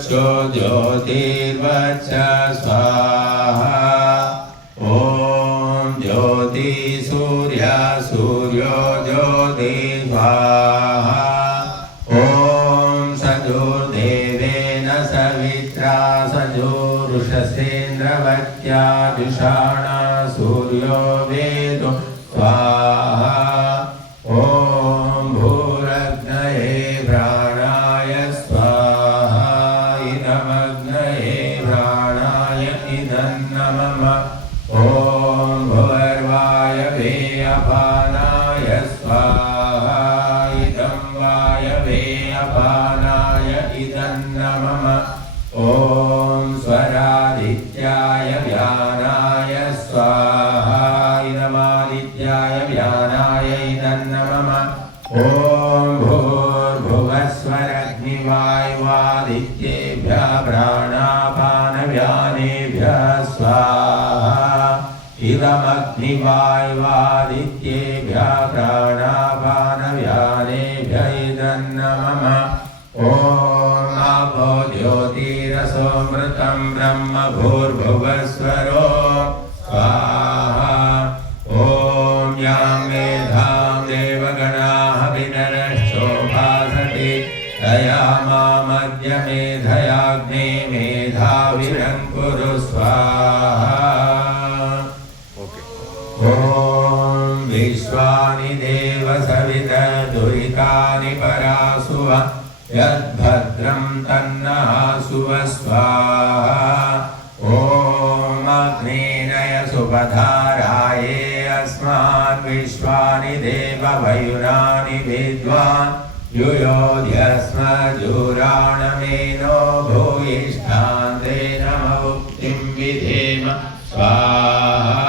वक्षो ज्योतिर्वच्च स्वाहा ॐ ज्योति सूर्य सूर्यो ज्योति स्वाहा ॐ सजोर्देवेन सवित्रा सजोरुषसेन्द्रवत्या जुषाणा सूर्यो वेदो स्वाहा ॐ भूरग्नये प्राणाय स्वाहा इदमग्नये प्राणाय इदन्नमम ॐ भुवर्वायवे अपानाय स्वाहा इदं वायवे अपानाय इदन्नमम ॐ स्वरादित्याय व्यानाय स्वाहा इदमादित्याय व्यानाय इदन्नमम ॐ भूर्भुवस्वरग्निवायुवादित्येभ्यः प्राणापानव्यानेभ्यः स्वाहा इदमग्निवायुवादित्येभ्यः प्राणापानव्यानेभ्यः इदन्नमम ॐ आपो ज्योतिरसोऽमृतं ब्रह्म भूर्भुवस्वरो स्वाहा ॐ यां मेधां देवगणाः विनरश्चोभासते तया मामद्य मेधयाग्ने मेधाविरं कुरु स्वाहा ॐ विश्वानि देव सविता दुरितानि परासुव यद्भद्रं तन्नः स्वाहा ॐ अग्नेनय सुपधाराये अस्मान् विश्वानि देव वयुनानि विद्वान् युयोध्यस्मजुराणमेनो भूयिष्ठान्ते नम उक्तिं विधेम स्वाहा